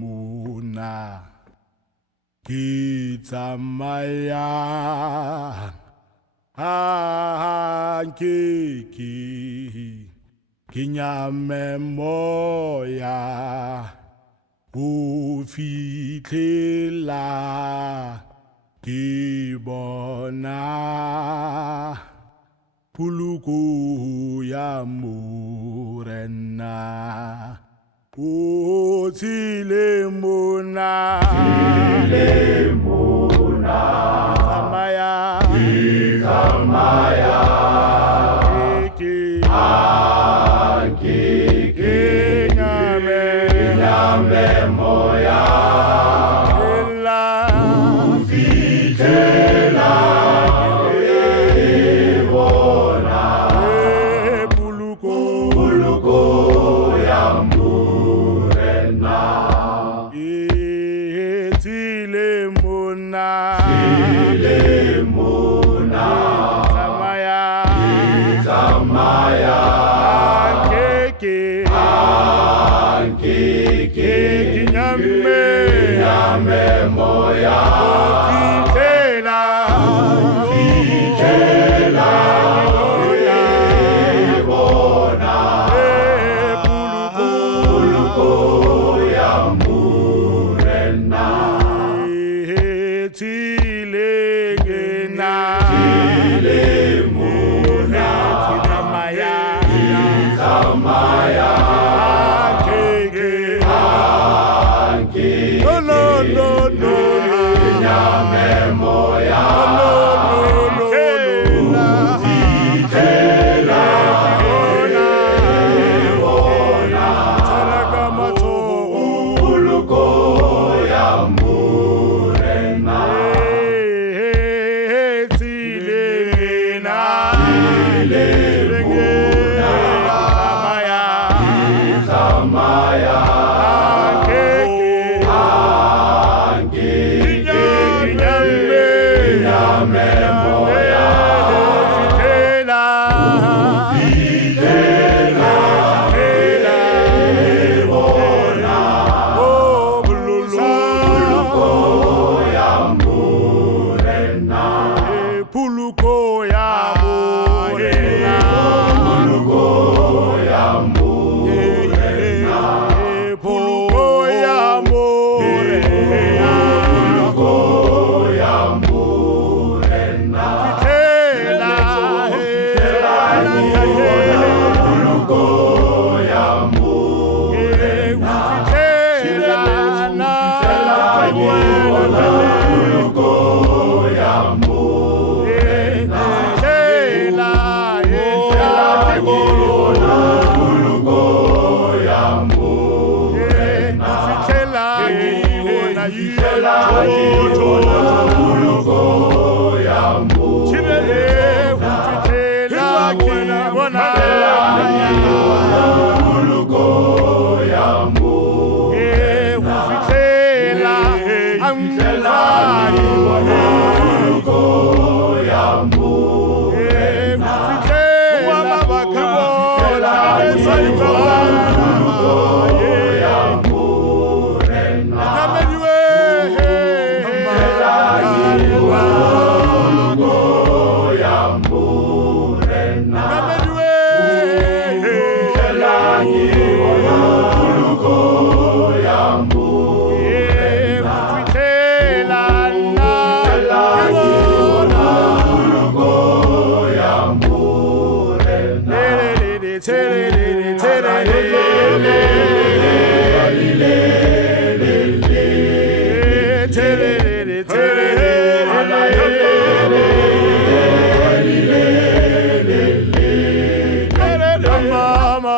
Tilimuna Kitamaya Ankiki Kinyame moya Ufitlela Kibona Puluku ya murena Tilimuna Itamaya Ankiki Kinyame moya Ufitlela Kibona Puluku ya murena Tilimuna Itamaya Ankiki Kinyame moya Ufitlela Kibona Puluku ya murena Tilimuna Itamaya Ankiki Kinyame moya Ufitlela Kibona Puluku ya murena Itamaya Ankiki Kinyame moya Ufitlela Kibona Puluku ya murena Puluko ya murena Puluku ya murena Puluko ya murena Puluku ya murena Tela Puluku ya murena Puluku ya murena Mama,